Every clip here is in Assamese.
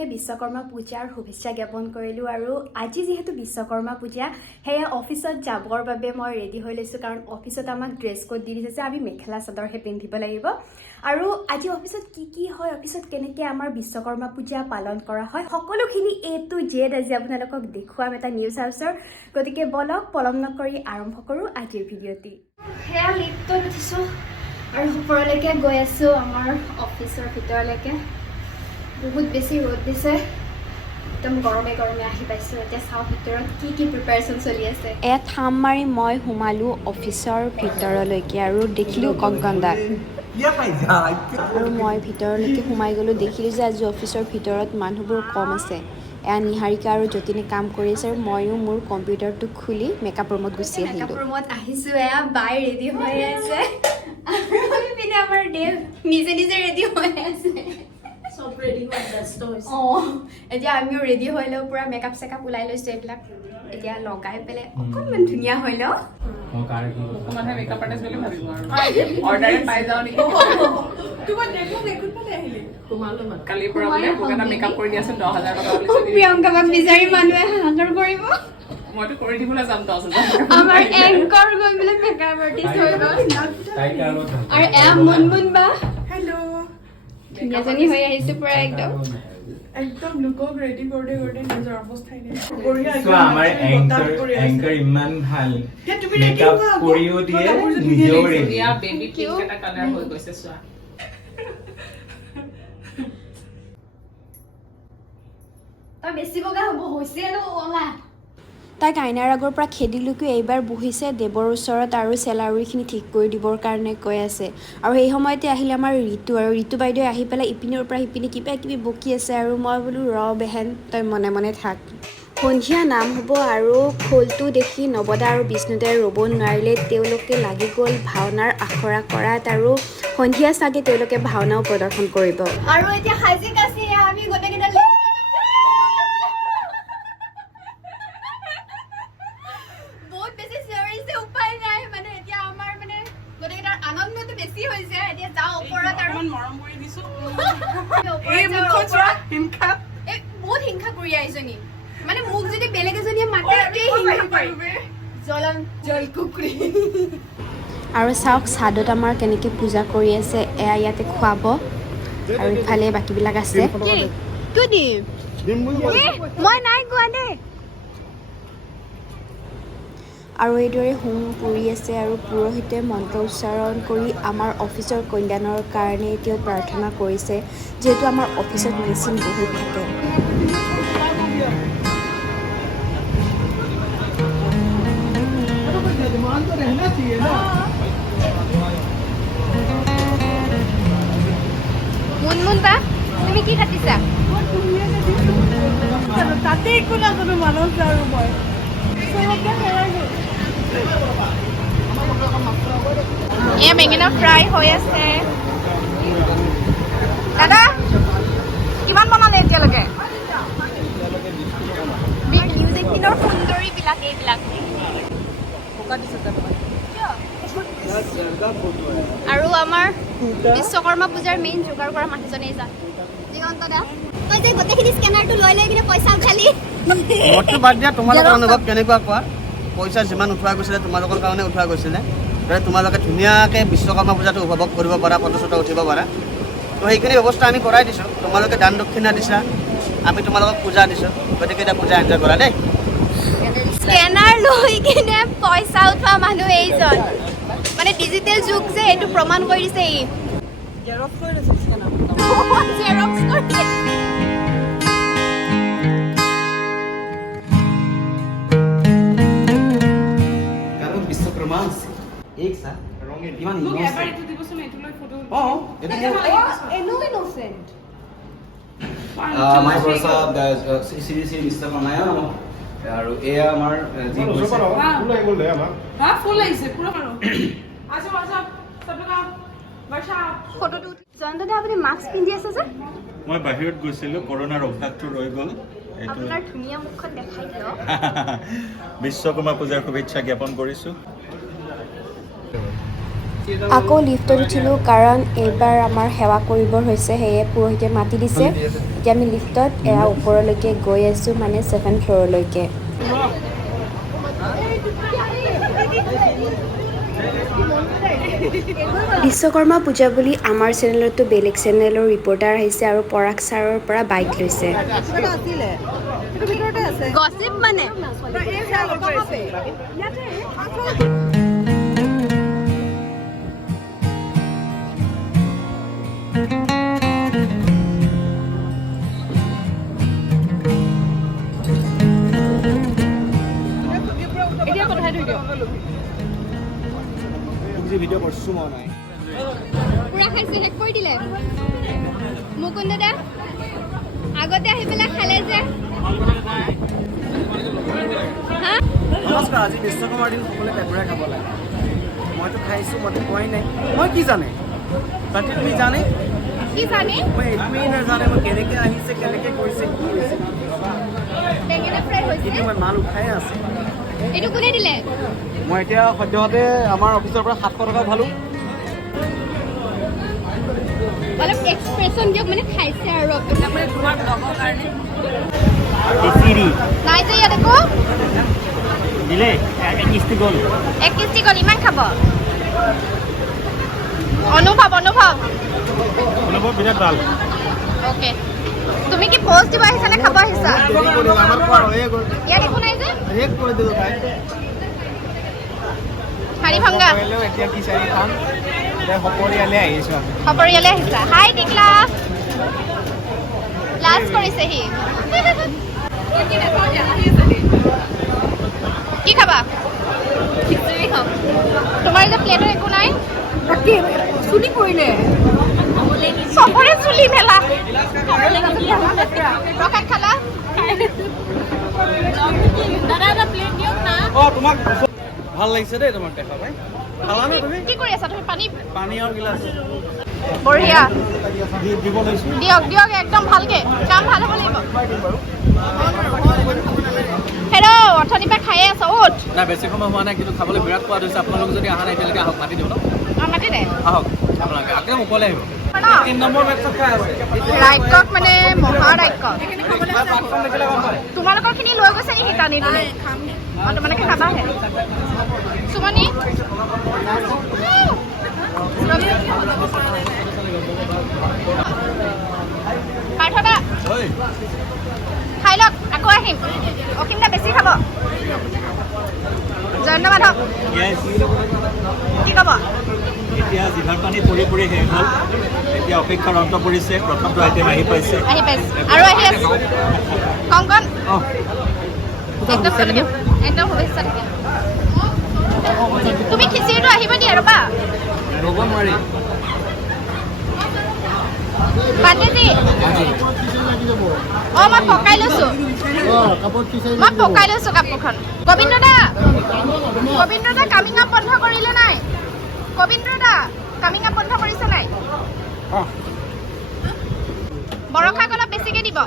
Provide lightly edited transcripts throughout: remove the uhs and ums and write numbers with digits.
সকলোকে বিশ্বকৰ্মা পূজাৰ শুভেচ্ছা জ্ঞাপন কৰিলোঁ আৰু আজি যিহেতু বিশ্বকৰ্মা পূজা সেয়া অফিচত যাবৰ বাবে মই ৰেডি হৈ লৈছোঁ কাৰণ অফিচত আমাক ড্ৰেছ কোড দি দিছে যে আমি মেখেলা চাদৰহে পিন্ধিব লাগিব আৰু আজি অফিচত কি হয় অফিচত কেনেকৈ আমাৰ বিশ্বকৰ্মা পূজা পালন কৰা হয় সকলোখিনি A to Z আজি আপোনালোকক দেখুৱাম এটা নিউজ হাউচৰ গতিকে বলক পলম নকৰি আৰম্ভ কৰোঁ আজিৰ ভিডিঅ'টি সেয়া লিফ্টত উঠিছোঁ আৰু ওপৰলৈকে গৈ আছোঁ আমাৰ অফিচৰ ভিতৰলৈকে বহুত বেছি ৰ'দ দিছে একদম গৰমে আহি পাইছোঁ এতিয়া চাওঁ ভিতৰত কি প্ৰিপাৰেশ্যন চলি আছে ইয়াত থাম মাৰি মই সোমালোঁ অফিচৰ ভিতৰলৈকে আৰু দেখিলোঁ কংকনদা আৰু মই ভিতৰলৈকে সোমাই গ'লোঁ দেখিলোঁ যে আজি অফিচৰ ভিতৰত মানুহবোৰ কম আছে এয়া নিহাৰিকা আৰু যতীনে কাম কৰি আছে আৰু ময়ো মোৰ কম্পিউটাৰটো খুলি মেকআপ ৰুমত গুচি আহিলোঁ মেকআপ ৰুমত আহিছোঁ এয়া বাই ৰেডি হৈ আছে আৰু পিনে আমাৰ দেৱ নিজে ৰেডি হৈ আছে সব ৰেডি হৈ ব্যস্ত হৈছে এতিয়া আমিও ৰেডি হৈ লওঁ পুৰা মেকআপ চেকআপ ওলাই লৈছোঁ এইবিলাক এতিয়া লগাই পেলাই অকণমান ধুনীয়া হৈ লওঁ অকণমানহে মেকআপ আৰ্টিষ্ট বুলি ভাবিব আৰু অৰ্ডাৰে পাই যাওঁ নেকি তোমাৰ দেখোন পালে আহিলে কালিৰ পৰা বোলে মোক এটা মেকআপ কৰি দিয়াচোন 10,000 টকা বুলি চলি প্ৰিয়ংকাক বিচাৰি মানুহে হাহাকাৰ কৰিব মইতো কৰি দিবলৈ যাম 10,000 আমাৰ এংকৰ গৈ পেলাই মেকআপ আৰ্টিষ্ট হৈ গ'ল আৰু এয়া মুনমুন বা হেল্ল' ধুনীয়াজনী হৈ আহিছে পুৰা একদম লোকক ৰেডি কৰোঁতে নিজৰ অৱস্থাই নাই আমাৰ এংকাৰ ইমান ভাল মেকআপ কৰিও দিয়ে নিজেও ৰেডি বেবী পিংক এটা কালাৰ হৈ গৈছে চোৱা তই বেছি বগা হ'ব হৈছে আৰু অলা তাইক আইনাৰ আগৰ পৰা খেদিলৈকে এইবাৰ বহিছে দেৱৰ ওচৰত আৰু চেলাৰীখিনি ঠিক কৰি দিবৰ কাৰণে কৈ আছে আৰু সেই সময়তে আহিলে আমাৰ ঋতু আৰু ঋতু বাইদেৱে আহি পেলাই ইপিনৰ পৰা সিপিনে কিবা কিবি বকি আছে আৰু মই বোলো বেহেন তই মনে থাক সন্ধিয়া নাম হ'ব আৰু খোলটো দেখি নৱদা আৰু বিষ্ণুদাই ৰ'ব নোৱাৰিলে তেওঁলোকে লাগি গ'ল ভাওনাৰ আখৰা কৰাত আৰু সন্ধিয়া চাগে তেওঁলোকে ভাওনাও প্ৰদৰ্শন কৰিব আৰু এতিয়া সাজি কাচি আমি গোটেইকেইটা বহুত বেছি চিঞৰিছে উপায় নাই মানে এতিয়া আমাৰ মানে গোটেইকেইটাৰ আনন্দটো বেছি হৈছে এতিয়া যাওঁ ওপৰত আৰু মৰম কৰি দিছো বহুত হিংসা কৰি আহিছনি মানে মোক যদি বেলেগ এজনীয়ে মাতে হিংসা কৰিবে জল কুকুৰী আৰু চাওক ছাদত আমাৰ কেনেকৈ পূজা কৰি আছে এয়া ইয়াতে খুৱাব আৰু ইফালে বাকীবিলাক আছে মই নাই কোৱা দেই আৰু এইদৰে হোম পুৰি আছে আৰু পুৰোহিতে মন্ত্ৰ উচ্চাৰণ কৰি আমাৰ অফিচৰ কল্যাণৰ কাৰণে এতিয়াও প্ৰাৰ্থনা কৰিছে যিহেতু আমাৰ অফিচত মেচিন বহুত থাকে মুনমুন বা তুমি কি কাটিছা তাতে একো নাজানো মানুহ আৰু মই এয়া বেঙেনা ফ্ৰাই হৈ আছে দাদা কিমান বনালে এতিয়ালৈকে নিউজ 18ৰ সুন্দৰীবিলাক এইবিলাক আৰু আমাৰ বিশ্বকৰ্মা পূজাৰ মেইন যোগাৰ কৰা মানুহজনেই যা দিগন্ত দা তই যে গোটেইখিনি স্কেনাৰটো লৈ কিনে পইচা উঠালি মইতো বাদ দিয়া তোমালোকৰ অনুভৱ কেনেকুৱা কোৱা পইচা যিমান উঠোৱা গৈছিলে তোমালোকৰ কাৰণে উঠোৱা গৈছিলে তোমালোকে ধুনীয়াকৈ বিশ্বকৰ্মা পূজাটো উপভোগ কৰিব পাৰা ফটো চটো উঠিব পাৰা তো সেইখিনি ব্যৱস্থা আমি কৰাই দিছোঁ তোমালোকে দান দক্ষিণা দিছা আমি তোমালোকক পূজা দিছোঁ গতিকে এতিয়া পূজা এনজয় কৰা দেই স্কেনাৰ লৈ কিনে পইচা উঠোৱা মানুহ এইজন মানে ডিজিটেল যুগ যে এইটো প্ৰমাণ কৰি দিছে ই জেৰক্স কৰি লৈছে জেৰক্স কৰি কাৰণ বিশ্বকৰ্মা এক চা কিমান মোক এবাৰ এইটো দিবচোন এইটো লৈ ফটো মাই বৰষা শ্ৰী বিশ্বকৰ্মায় আৰু এয়া আমাৰ যি ফুল লাগিছে পুৰা মাৰো আচ্ছা সবকা বৰ্ষা ফটোটো জয়ন্তদা আপুনি মাস্ক পিন্ধি আছে যে মই বাহিৰত গৈছিলোঁ কৰোনাৰ অভ্যাসটো ৰৈ গ'ল আপোনাৰ ধুনীয়া মুখখন দেখাই দিয়ক বিশ্বকৰ্মা পূজাৰ শুভেচ্ছা জ্ঞাপন কৰিছোঁ আকৌ লিফ্টত উঠিলোঁ কাৰণ এইবাৰ আমাৰ সেৱা কৰিবৰ হৈছে, সেয়ে পুৰোহিতে মাতি দিছে। এতিয়া আমি লিফ্টত এয়া ওপৰলৈকে গৈ আছোঁ, মানে 7th ফ্ল'ৰলৈকে। বিশ্বকৰ্মা পূজা বুলি আমাৰ চেনেলতো বেলেগ চেনেলৰ ৰিপৰ্টাৰ আহিছে আৰু পৰাগ ছাৰৰ পৰা বাইক লৈছে। গচিপ মানে ভিডিঅ' কৰিছোঁ মই নাই পুৰা খাইছে, শেষ কৰি দিলে। মুকুন্দ দা আগতে আহি পেলাই খালে যে। নমস্কাৰ। আজি বিশ্বকৰ্মাৰ দিন সকলোৱে পেগুৰাই খাব লাগে। মইতো খাইছোঁ, মইতো খোৱাই নাই। মই কি জানে বাকী তুমি জানে কি জানে? মই একোৱেই নাজানে। মই কেনেকৈ আহিছে, কেনেকৈ কৰিছে, কি হৈছে বেঙেনা ফ্ৰাই হৈছে। কিন্তু মই মাল উঠাই আছে। এইটো কোনে দিলে? মই এতিয়া সদ্যহতে আমাৰ অফিচৰ পৰা 700 টকা উঠালোঁ। অলপ এক্সপ্ৰেছন দিয়ক, মানে খাইছে আৰু খিচিৰি নাই যে ইয়াত একো দিলে 21টি গ'ল। 21টি গ'ল। ইমান খাব? অনুভৱ বিৰাট ভাল। অ'কে। তুমি কি পোষ্ট দিব আহিছা নে খাব আহিছা? আমাৰ খোৱা হৈয়ে গ'ল। ইয়াত একো নাই যে? শেষ কৰি দিলোঁ খাই। শাৰী ভংগা এতিয়া খিচাৰি খাম। সপৰিয়ালে আহিছোঁ আমি। সপৰিয়ালে আহিছা? হাই টিকলা। লাজ কৰিছে সি। কি খাবা? খিচিৰি খাম। তোমাৰ যে প্লেটৰ একো নাই? চুলি পৰিলে চবৰে চুলি মেলা। প্ৰসাদ খালা? দাদা এটা প্লেট দিয়ক না। তোমাক ভাল লাগিছে দেই তোমাক দেখা পাই। খালা নে তুমি? কি কৰি আছা তুমি? পানী আৰু গিলাচ বঢ়িয়া। দিব লৈছোঁ। দিয়ক একদম ভালকে। কাম ভাল হ'ব লাগিব। হেৰৌ অথনিৰ পৰা খায়ে আছা। উঠ। নাই বেছি সময় হোৱা নাই, কিন্তু খাবলৈ বিৰাট সোৱাদ হৈছে। আপোনালোক যদি অহা নাই এতিয়ালৈকে আহক, মাতি দিওঁ ন। মাতি দে। আহক আপোনালোকে একদম ওপৰলৈ আহিব। 3 নম্বৰ বেটছত খাই আছে। ৰাক্ষস মানে মহাৰাক্ষস। তোমালোকৰ খিনি লৈ গৈছে নেকি টানি টানি? তোমালোকে খাবাহে। সুমনি পাৰ্থদা খাই লওক, আকৌ আহিম। অসীম দা বেছি খাব। জয়ন্ত মাধৱ কি খাব? এতিয়া জিভাৰ পানী পৰি পৰি শেষ হ'ল। এতিয়া অপেক্ষাৰ অন্ত পৰিছে। প্ৰথমটো আইটেম আহি পাইছে। আৰু আহি আছে কংকন। একদম শুভেচ্ছা থাকিল। তুমি খিচিৰিটো আহিব দিয়া ৰ'বা। ৰ'ব নোৱাৰি। পাণ্ডেজী মই পকাই লৈছো। কাপোৰখন। গোবিন্দ দা কামিং আপ বন্ধ কৰিলে নাই? গোবিন্দ দা কামিং আপ বন্ধ কৰিছে নাই? বৰষাক অলপ বেছিকে দিব।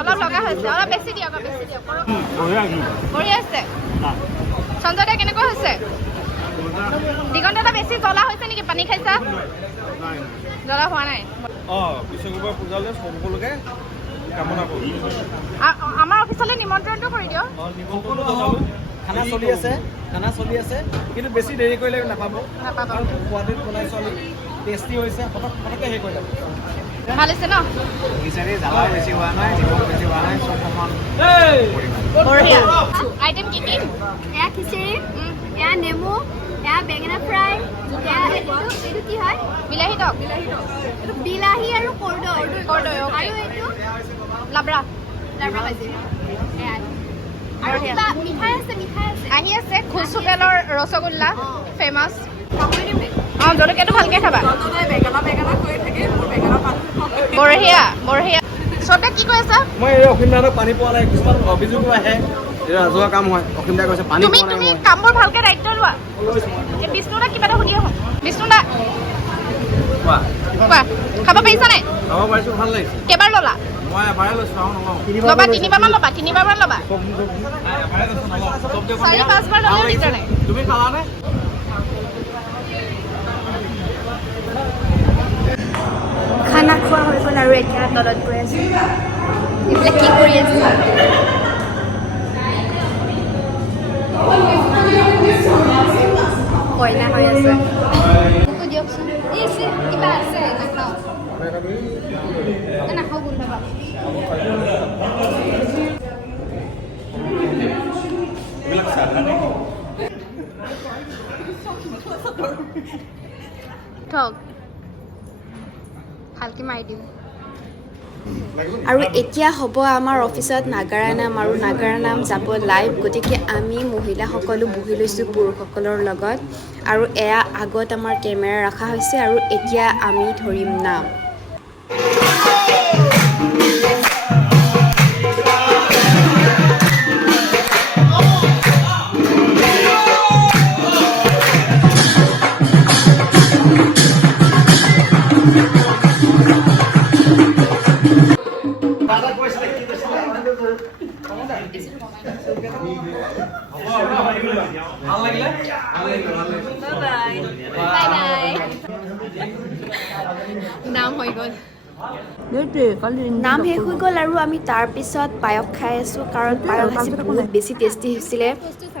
অলপ লগা হৈছে। অলপ বেছি দিয়ক। বঢ়িয়া আছে। সঞ্জয় দা কেনেকুৱা হৈছে? দিগন্ত দা বেছি জ্বলা হৈছে নেকি? পানী খাইছা? জ্বলা হোৱা নাই। বিশ্বকৰ্মা পূজালৈ সকলোকে কামনা কৰোঁ। আমাৰ অফিচলৈ নিমন্ত্ৰণটো কৰি দিয়ক। খানা চলি আছে, কিন্তু বেছি দেৰি কৰিলে নাপাব। কাৰণ সোৱাদত বনাইছোঁ আমি, টেষ্টি হৈছে। পটককৈ শেষ হৈ যাব। ভাল হৈছে ন? খিচাৰি জ্বালাও বেছি হোৱা নাই, নিমখ বেছি হোৱা নাই, চব সমান। বঢ়িয়া। আইটেম কি? এয়া খিচিৰি, এয়া নেমু, এয়া বেঙেনা ফ্ৰাই, এইটো কি হয়? বিলাহী টক। বিলাহী আৰু কৰ্দৈ। কৰ্দৈ, আৰু এইটো লাবৰা ভাজি। আৰু কিবা মিঠাই আছে। আহি আছে খোজ হোটেলৰ ৰসগোল্লা ফেমাছ। জলকীয়াটো ভালকৈ খাবা। বঢ়িয়া। চবে কি কৈ আছা? মই এই অসীম দাহঁতক পানী পোৱা নাই। কিছুমান অভিযোগো আহে, ৰাজহুৱা কাম হয়। অসীম দাই কৈছে পানী পোৱা নাই। তুমি কামবোৰ ভালকৈ দায়িত্ব লোৱা। বিষ্ণু দা কিবা এটা সুধি আহোঁ। বিষ্ণু দা কোৱা। কোৱা খাব পাৰিছা নাই খাব পাৰিছোঁ ভাল লাগিছে কেইবাৰ ল'লা মই এবাৰে লৈছোঁ আৰু নলওঁ ল'বা তিনিবাৰমান ল'বা তিনিবাৰমান ল'বা এবাৰে লৈছোঁ নলওঁ 4-5 বাৰ ল'লেও দিগদাৰ নাই তুমি খালানে খানা খোৱা হৈ গ'ল আৰু এতিয়া তলত গৈ আছোঁ এইবিলাক কি কৰি আছে কইনা হৈ আছে মোকো দিয়কচোন কিবা আছে নাখাওঁ নাখাওঁ গোন্ধ পাওঁ থক ভালকৈ মাৰি দিম আৰু এতিয়া হ'ব আমাৰ অফিচত নাগাৰা নাম আৰু নাগাৰা নাম যাব লাইভ গতিকে আমি মহিলাসকলো বহি লৈছোঁ পুৰুষসকলৰ লগত আৰু এয়া আগত আমাৰ কেমেৰা ৰখা হৈছে আৰু এতিয়া আমি ধৰিম নাম নাম হৈ গ'ল নাম শেষ হৈ গ'ল আৰু আমি তাৰপিছত পায়স খাই আছোঁ কাৰণ পায়স আজি বহুত বেছি টেষ্টি হৈছিলে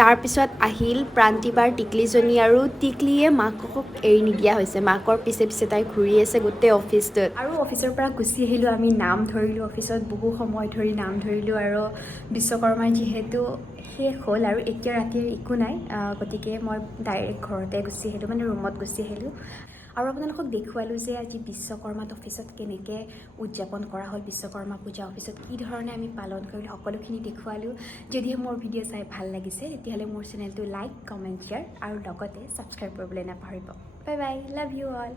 তাৰপিছত আহিল প্ৰান্তিবাৰ টিকলিজনী আৰু টিকলিয়ে মাকক এৰি নিদিয়া হৈছে মাকৰ পিছে পিছে তাই ঘূৰি আছে গোটেই অফিচটোত আৰু অফিচৰ পৰা গুচি আহিলোঁ আমি নাম ধৰিলোঁ অফিচত বহু সময় ধৰি নাম ধৰিলোঁ আৰু বিশ্বকৰ্মাৰ যিহেতু শেষ হ'ল আৰু এতিয়া ৰাতিৰ একো নাই গতিকে মই ডাইৰেক্ট ঘৰতে গুচি আহিলোঁ মানে ৰুমত গুচি আহিলোঁ আৰু আপোনালোকক দেখুৱালোঁ যে আজি বিশ্বকৰ্মাত অফিচত কেনেকৈ উদযাপন কৰা হ'ল বিশ্বকৰ্মা পূজা অফিচত কি ধৰণে আমি পালন কৰিলোঁ সকলোখিনি দেখুৱালোঁ যদিহে মোৰ ভিডিঅ' চাই ভাল লাগিছে তেতিয়াহ'লে মোৰ চেনেলটো লাইক কমেণ্ট শ্বেয়াৰ আৰু লগতে ছাবস্ক্ৰাইব কৰিবলৈ নাপাহৰিব bye bye love you all